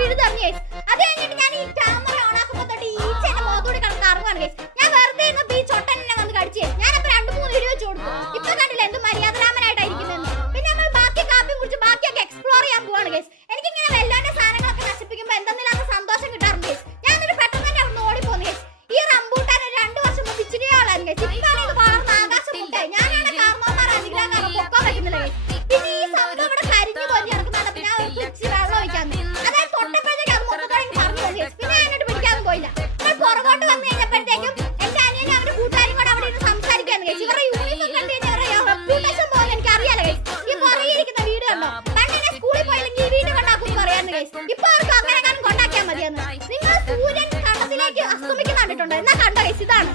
പിഴുതറിഞ്ഞു guys. അത് കഴിഞ്ഞിട്ട് ഞാൻ ഈ ക്യാമറ ഓൺ ആക്കുമ്പോ തൊട്ട് ഈച്ച എന്റെ മുഖത്തൂടെ കറങ്ങുവാണ് ഗൈസ്. ഞാൻ വെറുതെ ഇരുന്നപ്പോ ഈ ചൊട്ടൻ എന്നെ വന്ന് കടിച്ചു. ഞാനപ്പോ 2-3 വീഡിയോ വെച്ച് കൊടുത്തു. ഇപ്പൊ കണ്ടില്ല എന്ത് മര്യാദരാമനായിട്ടായിരിക്കുന്നത്. പിന്നെ നമ്മൾ ബാക്കി കാപ്പിയും കുടിച്ച് ബാക്കിയൊക്കെ എക്സ്പ്ലോർ ചെയ്യാൻ പോവാണ് ഗൈസ്. എനിക്കിങ്ങനെ വെല്ലോന്റെ സാധനങ്ങളൊക്കെ നശിപ്പിക്കുമ്പോ എന്തെന്നില്ലാത്ത സന്തോഷം കിട്ടാറുണ്ട് ഗൈസ്. ഞാൻ എന്നിട്ട് പെട്ടെന്ന് തന്നെ അവിടെ ഓടിപ്പോന്നു ഗൈസ്. ഈ റംബൂട്ടാൻ 2 വർഷം മുമ്പ് ഇച്ചിരി ആളായിരുന്നു ഗൈസ്. ഇപ്പാണ് ഇത് വളർന്ന് ആകാശം മുട്ടായി. ഞാനാണ് കാരണവന്മാർ അനുഗ്രഹം പൊക്കാൻ പറ്റുന്നില്ല ഗൈസ്. പിന്നെ ഈ സംഭവം ഇവിടെ കരിഞ്ഞു പോയി നടക്കുന്നുണ്ട്. ഞാൻ ഇച്ചിരി വെള്ളം ഒഴിക്കാന്ന് അതായത് തൊട്ടപ്പോഴത്തേക്ക് അത് മൊത്തം പറഞ്ഞു പോയി ഗൈസ്. പിന്നെ ഞാനിട്ട് പിടിക്കാതെ പോയില്ല. നമ്മൾ പുറകോട്ട് വന്നു കഴിഞ്ഞപ്പോഴത്തേക്കും എന്റെ അനിയനും അവരുടെ കൂട്ടുകാരും കൂടെ അവിടെ ഇരുന്ന് സംസാരിക്കാന്ന് ഗൈസ്. ഇവരുടെ യൂണിഫോം കണ്ടു കഴിഞ്ഞാൽ റെപ്യൂട്ടേഷൻ പോലെ എനിക്ക് അറിയാലോ ഗൈസ്. ഈ പുറകിരിക്കുന്ന വീട് കണ്ടോ? പണ്ട് ഞാൻ സ്കൂളിൽ പോയില്ലെങ്കിൽ ഈ വീട് കണ്ടാക്കും പറയാന്ന് ഗൈസ്. ഇപ്പൊ അവർക്ക് അങ്ങനെ കൊണ്ടാക്കിയാൽ മതിയെന്ന്. നിങ്ങൾ സൂര്യൻ കണ്ടത്തിലേക്ക് അസ്തമിക്കുന്ന കണ്ടിട്ടുണ്ടോ? എന്നാ കണ്ടോ ഗൈസ്? ഇതാണ്